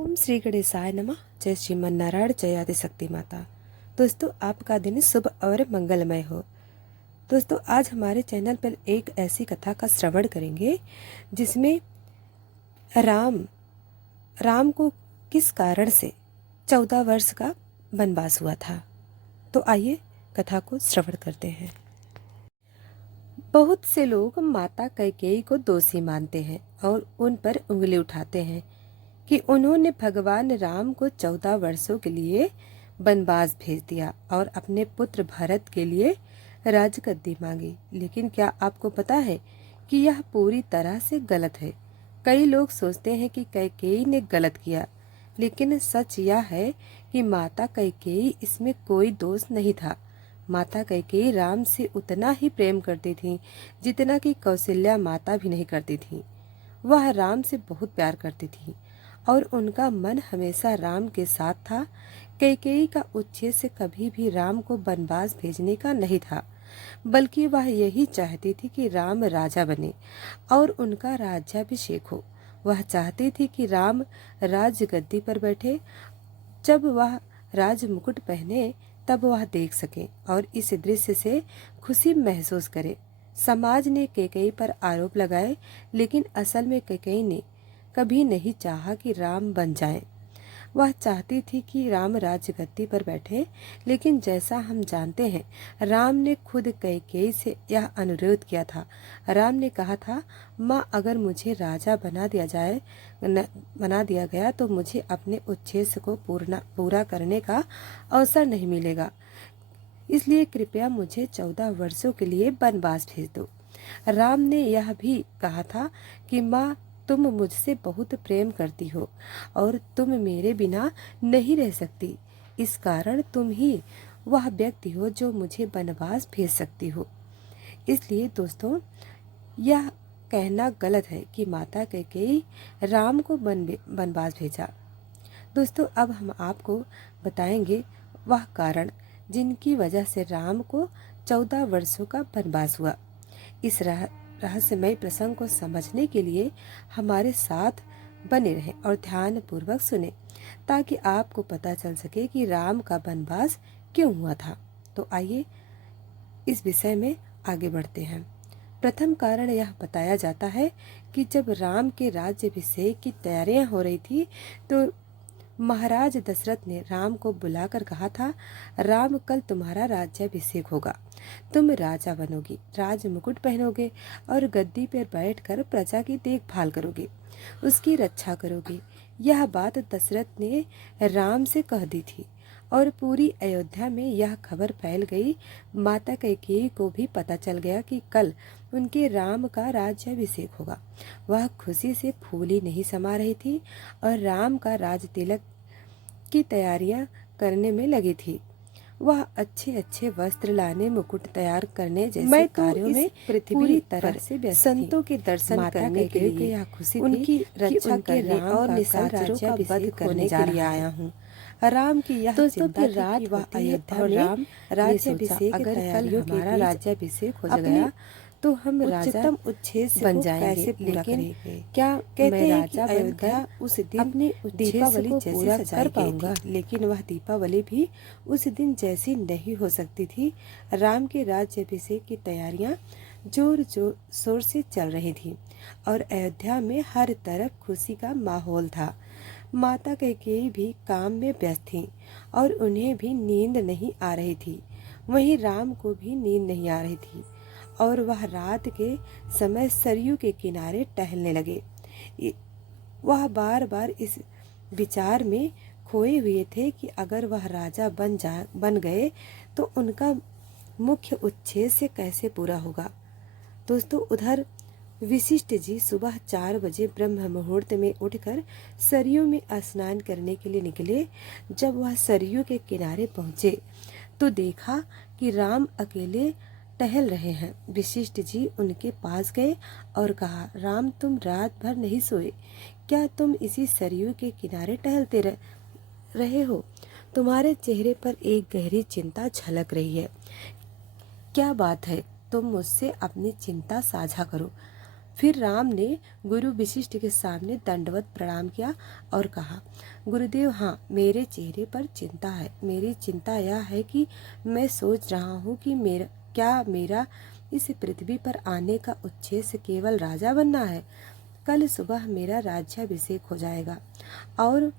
ओम श्री गणेशाय नमः। जय श्रीमन नारायण, जय आदि शक्ति माता। दोस्तों, आपका दिन शुभ और मंगलमय हो। दोस्तों, आज हमारे चैनल पर एक ऐसी कथा का श्रवण करेंगे जिसमें राम को किस कारण से 14 वर्ष का वनवास हुआ था। तो आइए कथा को श्रवण करते हैं। बहुत से लोग माता कैकेयी को दोषी मानते हैं और उन पर उंगली उठाते हैं कि उन्होंने भगवान राम को 14 वर्षों के लिए वनवास भेज दिया और अपने पुत्र भरत के लिए राजगद्दी मांगी। लेकिन क्या आपको पता है कि यह पूरी तरह से गलत है। कई लोग सोचते हैं कि कैकेयी ने गलत किया, लेकिन सच यह है कि माता कैकेयी इसमें कोई दोष नहीं था। माता कैकेयी राम से उतना ही प्रेम करती थी जितना कि कौशल्या माता भी नहीं करती थी। वह राम से बहुत प्यार करती थी और उनका मन हमेशा राम के साथ था। कैकेयी का उद्देश्य कभी भी राम को वनवास भेजने का नहीं था, बल्कि वह यही चाहती थी कि राम राजा बने और उनका राज्याभिषेक हो। वह चाहती थी कि राम राजगद्दी पर बैठे। जब वह राज मुकुट पहने तब वह देख सके और इस दृश्य से खुशी महसूस करे। समाज ने कैकेयी पर आरोप लगाए, लेकिन असल में कैकेयी ने कभी नहीं चाहा कि राम बन जाए। वह चाहती थी कि राम राजगद्दी पर बैठे, लेकिन जैसा हम जानते हैं, राम ने खुद कैकेयी से यह अनुरोध किया था। राम ने कहा था, माँ, अगर मुझे राजा बना दिया गया तो मुझे अपने उद्देश्य को पूरा करने का अवसर नहीं मिलेगा। इसलिए कृपया मुझे 14 वर्षों के लिए वनवास भेज दो। राम ने यह भी कहा था कि माँ, तुम मुझसे बहुत प्रेम करती हो और तुम मेरे बिना नहीं रह सकती। इस कारण तुम ही वह व्यक्ति हो जो मुझे वनवास भेज सकती हो। इसलिए दोस्तों, यह कहना गलत है कि माता कैकेयी राम को वनवास भेजा। दोस्तों, अब हम आपको बताएंगे वह कारण जिनकी वजह से राम को 14 वर्षों का वनवास हुआ। इस रहस्यमय प्रसंग को समझने के लिए हमारे साथ बने रहें और ध्यान पूर्वक सुने, ताकि आपको पता चल सके कि राम का वनवास क्यों हुआ था। तो आइए इस विषय में आगे बढ़ते हैं। प्रथम कारण यह बताया जाता है कि जब राम के राज्याभिषेक की तैयारियां हो रही थी तो महाराज दशरथ ने राम को बुलाकर कहा था, राम, कल तुम्हारा राज्याभिषेक होगा। तुम राजा बनोगे, राज मुकुट पहनोगे और गद्दी पर बैठकर प्रजा की देखभाल करोगे, उसकी रक्षा करोगे। यह बात दशरथ ने राम से कह दी थी और पूरी अयोध्या में यह खबर फैल गई। माता कैकेयी को भी पता चल गया कि कल उनके राम का राज्याभिषेक होगा। वह खुशी से फूली नहीं समा रही थी और राम का राज तिलक की तैयारियां करने में लगी थी। वह अच्छे अच्छे वस्त्र लाने, मुकुट तैयार करने जैसे कार्यों में पूरी तरह से व्यस्त थी। संतों के दर्शन करने के लिए यह खुशी उनकी रक्षा करने और निशाचरों का वध करने के लिए आया हूँ। राम की यह चिंता थी कि वह अयोध्या में राम राज्याभिषेक अगर कल हमारा राज्याभिषेक हो गया तो हम उच्चतम उद्देश्य बन जाएंगे। लेकिन क्या कहते हैं कि अयोध्या उस दिन अपने दीपावली पूरा कर पाऊंगा, लेकिन वह दीपावली भी उस दिन जैसी नहीं हो सकती थी। राम के राज्याभिषेक की तैयारियां जोर शोर से चल रही थी और अयोध्या में हर तरफ खुशी का माहौल था। माता कैकेयी भी काम में व्यस्त थी और उन्हें भी नींद नहीं आ रही थी। वहीं राम को भी नींद नहीं आ रही थी और वह रात के समय सरयू के किनारे टहलने लगे। वह बार बार इस विचार में खोए हुए थे कि अगर वह राजा बन गए तो उनका मुख्य उद्देश्य कैसे पूरा होगा। दोस्तों, उधर वशिष्ठ जी सुबह 4 बजे ब्रह्म मुहूर्त में उठकर सरयू में स्नान करने के लिए निकले। जब वह सरयू के किनारे पहुंचे तो देखा कि राम अकेले टहल रहे हैं। वशिष्ठ जी उनके पास गए और कहा, राम, तुम रात भर नहीं सोए क्या? तुम इसी सरयू के किनारे टहलते रहे हो? तुम्हारे चेहरे पर एक गहरी चिंता झलक रही है। क्या बात है? तुम मुझसे अपनी चिंता साझा करो। फिर राम ने गुरु वशिष्ठ के सामने दंडवत प्रणाम किया और कहा, गुरुदेव, हाँ, मेरे चेहरे पर चिंता है। मेरी चिंता यह है कि मैं सोच रहा हूँ कि मेरा इस पृथ्वी पर आने का उद्देश्य केवल राजा बनना है। कल सुबह मेरा राज्याभिषेक हो जाएगा और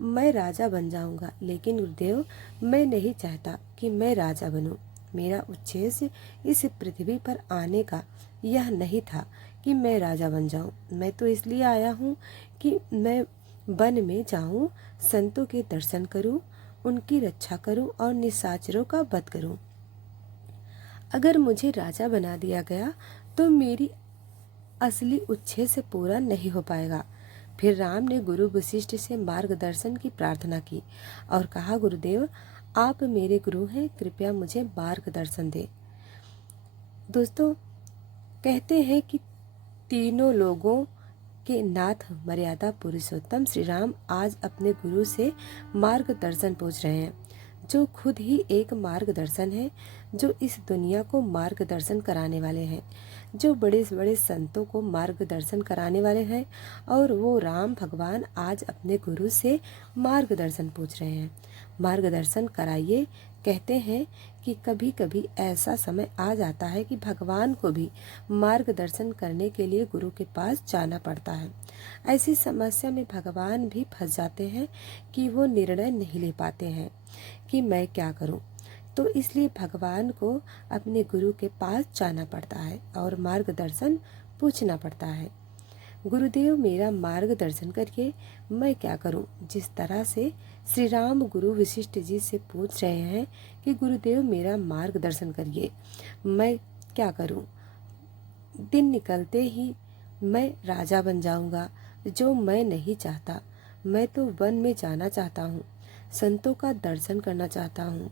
मैं राजा बन जाऊंगा, लेकिन गुरुदेव, मैं नहीं चाहता कि मैं राजा बनूं। मेरा उद्देश्य इस पृथ्वी पर आने का यह नहीं था कि मैं राजा बन जाऊं। मैं तो इसलिए आया हूं कि मैं वन में जाऊं, संतों के दर्शन करूं, उनकी रक्षा करूं और निशाचरों का वध करूं। अगर मुझे राजा बना दिया गया तो मेरी असली उद्देश्य पूरा नहीं हो पाएगा। फिर राम ने गुरु वशिष्ठ से मार्गदर्शन की प्रार्थना की और कहा, गुरुदेव, आप मेरे गुरु हैं, कृपया मुझे मार्गदर्शन दें। दोस्तों, कहते हैं कि तीनों लोगों के नाथ मर्यादा पुरुषोत्तम श्री राम आज अपने गुरु से मार्गदर्शन पूछ रहे हैं, जो खुद ही एक मार्गदर्शन है, जो इस दुनिया को मार्गदर्शन कराने वाले हैं, जो बड़े बड़े संतों को मार्गदर्शन कराने वाले हैं। और वो राम भगवान आज अपने गुरु से मार्गदर्शन पूछ रहे हैं। मार्गदर्शन कराइए। कहते हैं कि कभी कभी ऐसा समय आ जाता है कि भगवान को भी मार्गदर्शन करने के लिए गुरु के पास जाना पड़ता है। ऐसी समस्या में भगवान भी फंस जाते हैं कि वो निर्णय नहीं ले पाते हैं कि मैं क्या करूं। तो इसलिए भगवान को अपने गुरु के पास जाना पड़ता है और मार्गदर्शन पूछना पड़ता है। गुरुदेव, मेरा मार्गदर्शन करिए, मैं क्या करूं। जिस तरह से श्री राम गुरु वशिष्ठ जी से पूछ रहे हैं कि गुरुदेव, मेरा मार्गदर्शन करिए, मैं क्या करूं। दिन निकलते ही मैं राजा बन जाऊंगा, जो मैं नहीं चाहता। मैं तो वन में जाना चाहता हूँ, संतों का दर्शन करना चाहता हूँ,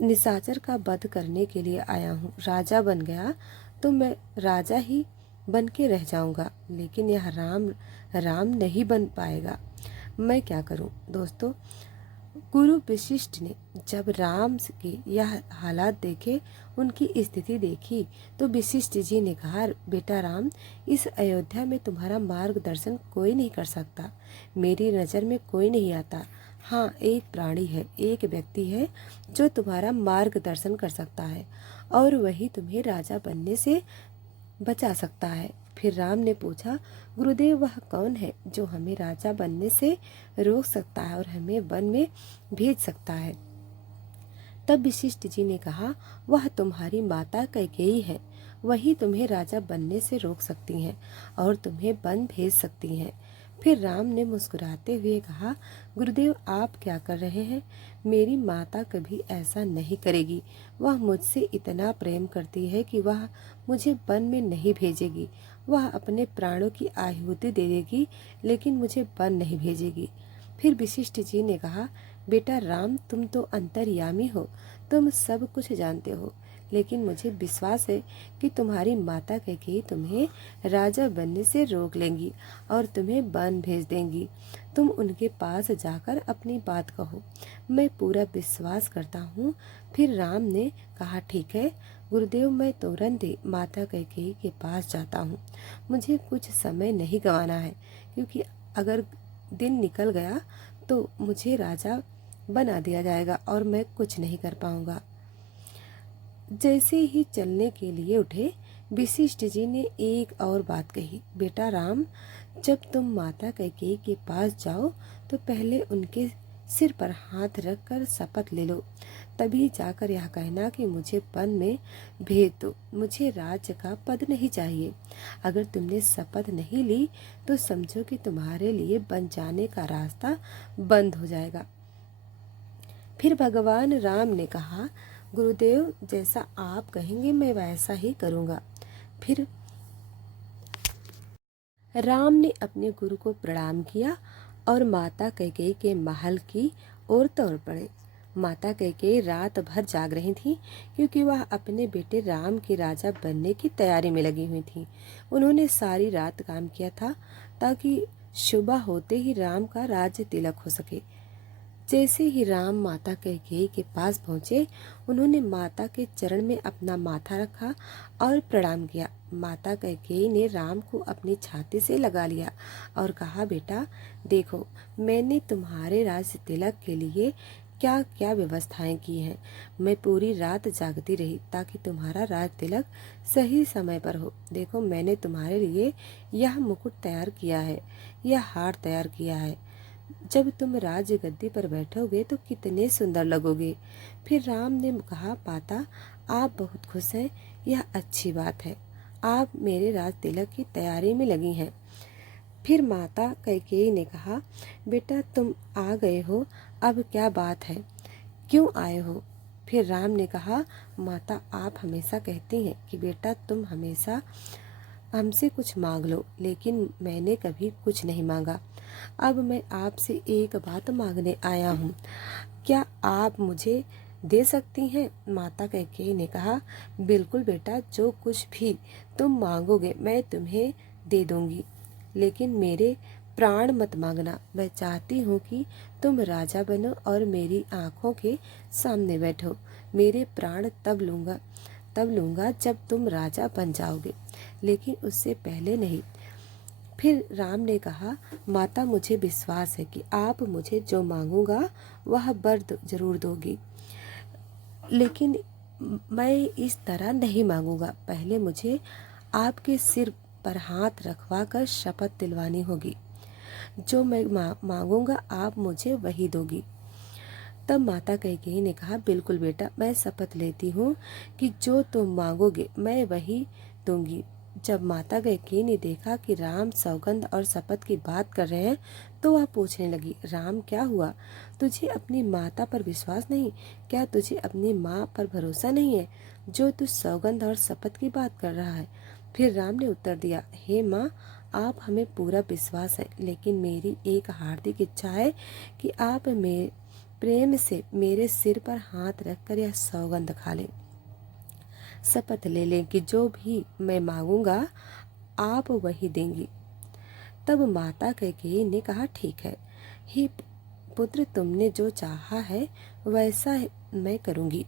निशाचर का वध करने के लिए आया हूँ। राजा बन गया तो मैं राजा ही बन के रह जाऊंगा, लेकिन यह राम नहीं बन पाएगा। मैं क्या करूं। दोस्तों, गुरु वशिष्ठ ने जब राम के यह हालात देखे, उनकी स्थिति देखी, तो वशिष्ठ जी ने कहा, बेटा राम, इस अयोध्या में तुम्हारा मार्गदर्शन कोई नहीं कर सकता। मेरी नज़र में कोई नहीं आता। हाँ, एक प्राणी है, एक व्यक्ति है जो तुम्हारा मार्गदर्शन कर सकता है और वही तुम्हें राजा बनने से बचा सकता है। फिर राम ने पूछा, गुरुदेव, वह कौन है जो हमें राजा बनने से रोक सकता है और हमें वन में भेज सकता है। तब वशिष्ठ जी ने कहा, वह तुम्हारी माता कैकेयी है। वही तुम्हें राजा बनने से रोक सकती हैं और तुम्हें वन भेज सकती हैं। फिर राम ने मुस्कुराते हुए कहा, गुरुदेव, आप क्या कर रहे हैं। मेरी माता कभी ऐसा नहीं करेगी। वह मुझसे इतना प्रेम करती है कि वह मुझे वन में नहीं भेजेगी। वह अपने प्राणों की आहुति दे देगी, लेकिन मुझे वन नहीं भेजेगी। फिर वशिष्ठ जी ने कहा, बेटा राम, तुम तो अंतर्यामी हो, तुम सब कुछ जानते हो, लेकिन मुझे विश्वास है कि तुम्हारी माता कैकेयी तुम्हें राजा बनने से रोक लेंगी और तुम्हें वन भेज देंगी। तुम उनके पास जाकर अपनी बात कहो, मैं पूरा विश्वास करता हूँ। फिर राम ने कहा, ठीक है गुरुदेव, मैं तुरंत ही माता कैकेयी के पास जाता हूँ। मुझे कुछ समय नहीं गंवाना है, क्योंकि अगर दिन निकल गया तो मुझे राजा बना दिया जाएगा और मैं कुछ नहीं कर पाऊंगा। जैसे ही चलने के लिए उठे, वशिष्ठ जी ने एक और बात कही, बेटा राम, जब तुम माता कैकेयी के पास जाओ तो पहले उनके सिर पर हाथ रखकर शपथ ले लो, तभी जाकर यह कहना कि मुझे वन में भेज दो, मुझे राज्य का पद नहीं चाहिए। अगर तुमने शपथ नहीं ली तो समझो कि तुम्हारे लिए बन जाने का रास्ता बंद हो जाएगा। फिर भगवान राम ने कहा, गुरुदेव, जैसा आप कहेंगे मैं वैसा ही करूँगा। फिर राम ने अपने गुरु को प्रणाम किया और माता कैकेयी के महल की ओर दौड़ पड़े। माता कैकेयी रात भर जाग रही थी, क्योंकि वह अपने बेटे राम के राजा बनने की तैयारी में लगी हुई थी। उन्होंने सारी रात काम किया था ताकि सुबह होते ही राम का राज्य तिलक हो सके। जैसे ही राम माता कैकेयी के पास पहुँचे, उन्होंने माता के चरण में अपना माथा रखा और प्रणाम किया। माता कैकेयी ने राम को अपनी छाती से लगा लिया और कहा, बेटा देखो, मैंने तुम्हारे राज तिलक के लिए क्या क्या व्यवस्थाएं की हैं। मैं पूरी रात जागती रही ताकि तुम्हारा राज तिलक सही समय पर हो। देखो, मैंने तुम्हारे लिए यह मुकुट तैयार किया है, यह हार तैयार किया है। जब तुम राज गद्दी पर बैठोगे तो कितने सुंदर लगोगे। फिर राम ने कहा, माता आप बहुत खुश हैं, यह अच्छी बात है। आप मेरे राज तिलक की तैयारी में लगी हैं। फिर माता कैकेयी ने कहा, बेटा तुम आ गए हो, अब क्या बात है, क्यों आए हो? फिर राम ने कहा, माता आप हमेशा कहती हैं कि बेटा तुम हमेशा हमसे कुछ मांग लो, लेकिन मैंने कभी कुछ नहीं मांगा। अब मैं आपसे एक बात मांगने आया हूँ, क्या आप मुझे दे सकती हैं? माता कैकेयी ने कहा, बिल्कुल बेटा, जो कुछ भी तुम मांगोगे मैं तुम्हें दे दूंगी, लेकिन मेरे प्राण मत मांगना। मैं चाहती हूँ कि तुम राजा बनो और मेरी आंखों के सामने बैठो। मेरे प्राण तब लूँगा जब तुम राजा बन जाओगे, लेकिन उससे पहले नहीं। फिर राम ने कहा, माता मुझे विश्वास है कि आप मुझे जो मांगूंगा वह वर जरूर दोगी, लेकिन मैं इस तरह नहीं मांगूंगा। पहले मुझे आपके सिर पर हाथ रखवा कर शपथ दिलवानी होगी। जो मैं मांगूंगा आप मुझे वही दोगी। तब माता कैकेयी ने कहा, बिल्कुल बेटा, मैं शपथ लेती हूँ कि जो तुम मांगोगे मैं वही दूंगी। जब माता कैकेयी ने देखा कि राम सौगंध और शपथ की बात कर रहे हैं तो वह पूछने लगी, राम क्या हुआ? तुझे अपनी माता पर विश्वास नहीं? क्या तुझे अपनी माँ पर भरोसा नहीं है जो तू सौगंध और शपथ की बात कर रहा है? फिर राम ने उत्तर दिया, हे माँ, आप हमें पूरा विश्वास है, लेकिन मेरी एक हार्दिक इच्छा है कि आप प्रेम से मेरे सिर पर हाथ रखकर यह सौगंध खा लें, शपथ ले लें कि जो भी मैं मांगूंगा आप वही देंगी। तब माता कैकेयी ने कहा, ठीक है, हे पुत्र, तुमने जो चाहा है वैसा मैं करूंगी।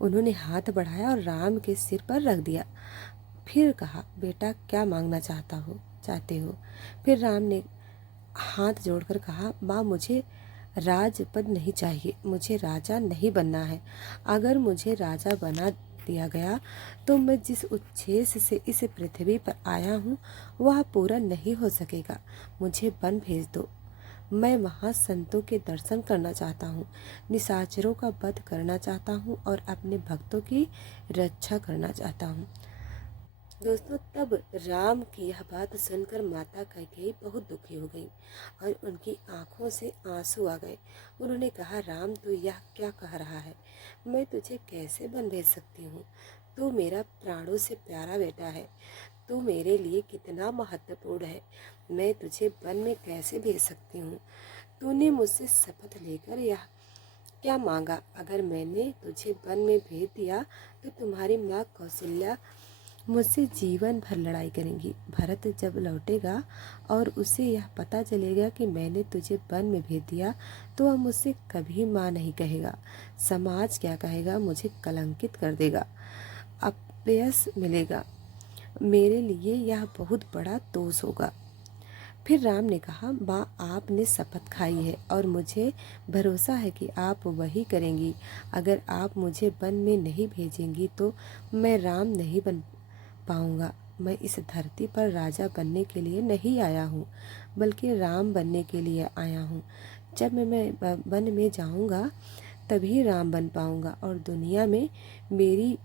उन्होंने हाथ बढ़ाया और राम के सिर पर रख दिया। फिर कहा, बेटा क्या मांगना चाहते हो? फिर राम ने हाथ जोड़कर कहा, माँ मुझे राजपद नहीं चाहिए, मुझे राजा नहीं बनना है। अगर मुझे राजा बना दिया गया तो मैं जिस उद्देश्य से इस पृथ्वी पर आया हूँ वह पूरा नहीं हो सकेगा। मुझे वन भेज दो। मैं वहाँ संतों के दर्शन करना चाहता हूँ, निशाचरों का वध करना चाहता हूँ और अपने भक्तों की रक्षा करना चाहता हूँ। दोस्तों, तब राम की यह बात सुनकर माता कैकेयी बहुत दुखी हो गई और उनकी आंखों से आंसू आ गए। उन्होंने कहा, राम तू यह क्या कह रहा है? मैं तुझे कैसे वन भेज सकती हूँ? तू मेरा प्राणों से प्यारा बेटा है, तू मेरे लिए कितना महत्वपूर्ण है। मैं तुझे वन में कैसे भेज सकती हूँ? तूने मुझसे शपथ लेकर यह क्या मांगा? अगर मैंने तुझे वन में भेज दिया तो तुम्हारी माँ कौशल्या मुझसे जीवन भर लड़ाई करेंगी। भरत जब लौटेगा और उसे यह पता चलेगा कि मैंने तुझे वन में भेज दिया तो वह मुझसे कभी माँ नहीं कहेगा। समाज क्या कहेगा? मुझे कलंकित कर देगा, अपयश मिलेगा। मेरे लिए यह बहुत बड़ा दोष होगा। फिर राम ने कहा, माँ आपने शपथ खाई है और मुझे भरोसा है कि आप वही करेंगी। अगर आप मुझे वन में नहीं भेजेंगी तो मैं राम नहीं बन पाऊंगा। मैं इस धरती पर राजा बनने के लिए नहीं आया हूँ, बल्कि राम बनने के लिए आया हूँ। जब मैं वन में जाऊंगा तभी राम बन पाऊंगा और दुनिया में मेरी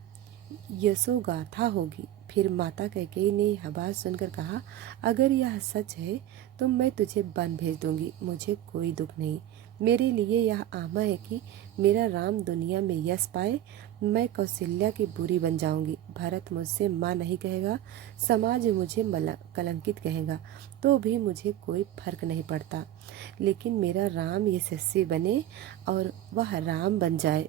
यशोगाथा होगी। फिर माता कैकेयी ने यह बात सुनकर कहा, अगर यह सच है तो मैं तुझे वन भेज दूंगी, मुझे कोई दुख नहीं। मेरे लिए यह आमा है कि मेरा राम दुनिया में यश पाए। मैं कौशल्या की बुरी बन जाऊंगी, भरत मुझसे माँ नहीं कहेगा, समाज मुझे कलंकित कहेगा, तो भी मुझे कोई फर्क नहीं पड़ता, लेकिन मेरा राम यशस्वी बने और वह राम बन जाए।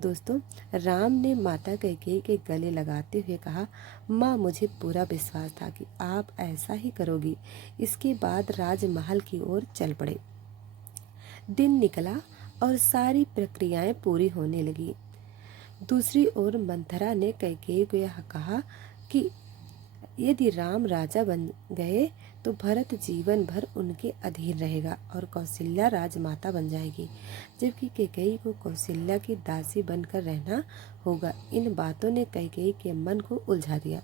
दोस्तों, राम ने माता कैकेयी के गले लगाते हुए कहा, माँ मुझे पूरा विश्वास था कि आप ऐसा ही करोगी। इसके बाद राजमहल की ओर चल पड़े। दिन निकला और सारी प्रक्रियाएं पूरी होने लगी। दूसरी ओर मंथरा ने कैकेयी को यह कहा कि यदि राम राजा बन गए तो भरत जीवन भर उनके अधीन रहेगा और कौशल्या राजमाता बन जाएगी, जबकि कैकेयी को कौशल्या की दासी बनकर रहना होगा। इन बातों ने कैकेयी के मन को उलझा दिया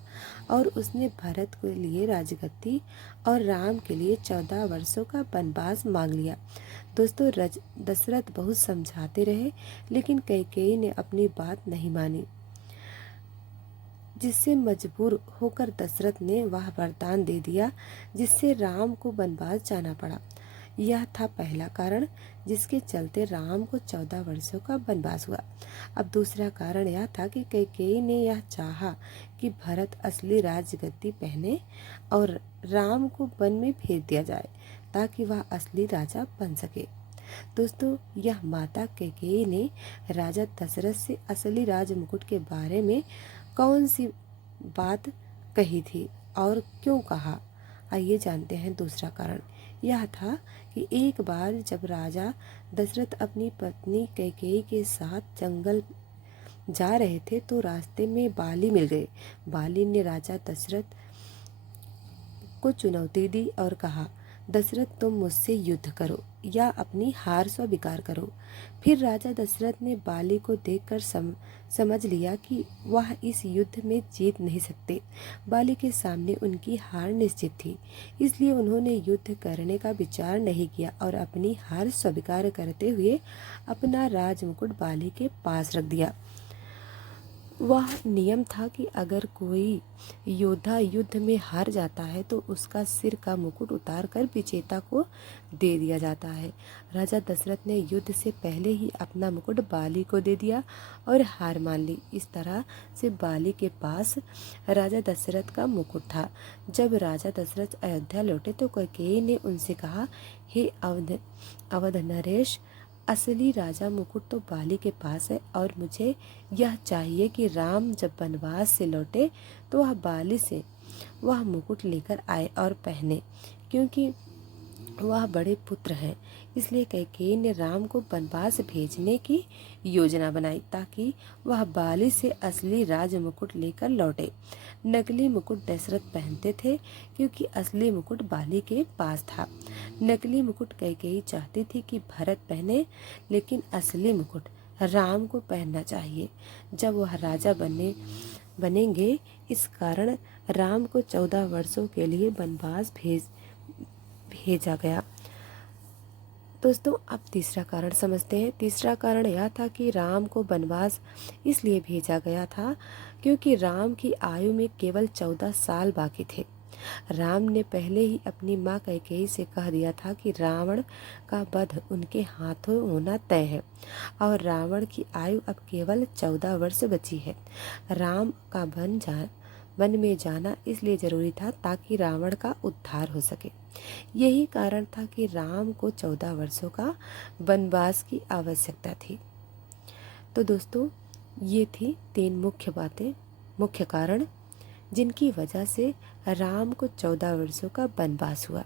और उसने भरत के लिए राजगद्दी और राम के लिए 14 वर्षों का वनवास मांग लिया। दोस्तों, दशरथ बहुत समझाते रहे, लेकिन कैकेयी ने अपनी बात नहीं मानी, जिससे मजबूर होकर दशरथ ने वह वरदान दे दिया जिससे राम को वनवास जाना पड़ा। यह था पहला कारण जिसके चलते राम को 14 वर्षों का वनवास हुआ। अब दूसरा कारण यह था कि कैकेयी ने यह चाहा कि भरत असली राजगद्दी पहने और राम को वन में भेज दिया जाए ताकि वह असली राजा बन सके। दोस्तों, यह माता कैकेयी ने राजा दशरथ से असली राज मुकुट के बारे में कौन सी बात कही थी और क्यों कहा? आइए जानते हैं दूसरा कारण। यह था कि एक बार जब राजा दशरथ अपनी पत्नी कैकेयी के साथ जंगल जा रहे थे तो रास्ते में बाली मिल गए। बाली ने राजा दशरथ को चुनौती दी और कहा, दशरथ, तुम मुझसे युद्ध करो या अपनी हार स्वीकार करो। फिर राजा दशरथ ने बाली को देखकर समझ लिया कि वह इस युद्ध में जीत नहीं सकते। बाली के सामने उनकी हार निश्चित थी, इसलिए उन्होंने युद्ध करने का विचार नहीं किया और अपनी हार स्वीकार करते हुए अपना राजमुकुट बाली के पास रख दिया। वह नियम था कि अगर कोई योद्धा युद्ध में हार जाता है तो उसका सिर का मुकुट उतारकर विजेता को दे दिया जाता है। राजा दशरथ ने युद्ध से पहले ही अपना मुकुट बाली को दे दिया और हार मान ली। इस तरह से बाली के पास राजा दशरथ का मुकुट था। जब राजा दशरथ अयोध्या लौटे तो कैकेयी ने उनसे कहा, हे अवध नरेश, असली राजा मुकुट तो बाली के पास है और मुझे यह चाहिए कि राम जब वनवास से लौटे तो वह बाली से वह मुकुट लेकर आए और पहने, क्योंकि वह बड़े पुत्र हैं। इसलिए कैकेयी ने राम को वनवास भेजने की योजना बनाई ताकि वह बाली से असली राज मुकुट लेकर लौटे। नकली मुकुट दशरथ पहनते थे क्योंकि असली मुकुट बाली के पास था। नकली मुकुट कैकेयी चाहती थी कि भरत पहने, लेकिन असली मुकुट राम को पहनना चाहिए जब वह राजा बनेंगे। इस कारण राम को 14 वर्षों के लिए वनवास भेजा गया। दोस्तों, अब तीसरा कारण समझते हैं। तीसरा कारण यह था कि राम को वनवास इसलिए भेजा गया था क्योंकि राम की आयु में केवल 14 साल बाकी थे। राम ने पहले ही अपनी माँ कैकेयी से कह दिया था कि रावण का वध उनके हाथों होना तय है और रावण की आयु अब केवल 14 वर्ष बची है। राम का वन में जाना इसलिए जरूरी था ताकि रावण का उद्धार हो सके। यही कारण था कि राम को 14 वर्षों का वनवास की आवश्यकता थी। तो दोस्तों, ये थी 3 मुख्य कारण जिनकी वजह से राम को 14 वर्षों का वनवास हुआ।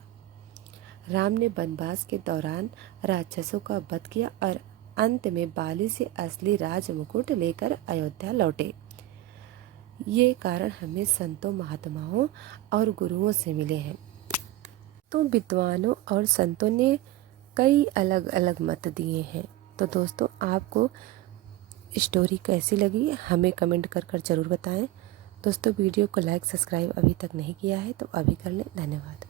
राम ने वनवास के दौरान राक्षसों का वध किया और अंत में बाली से असली राज मुकुट लेकर अयोध्या लौटे। ये कारण हमें संतों, महात्माओं और गुरुओं से मिले हैं। तो विद्वानों और संतों ने कई अलग अलग मत दिए हैं। तो दोस्तों, आपको स्टोरी कैसी लगी हमें कमेंट कर ज़रूर बताएं। दोस्तों, वीडियो को लाइक, सब्सक्राइब अभी तक नहीं किया है तो अभी कर लें। धन्यवाद।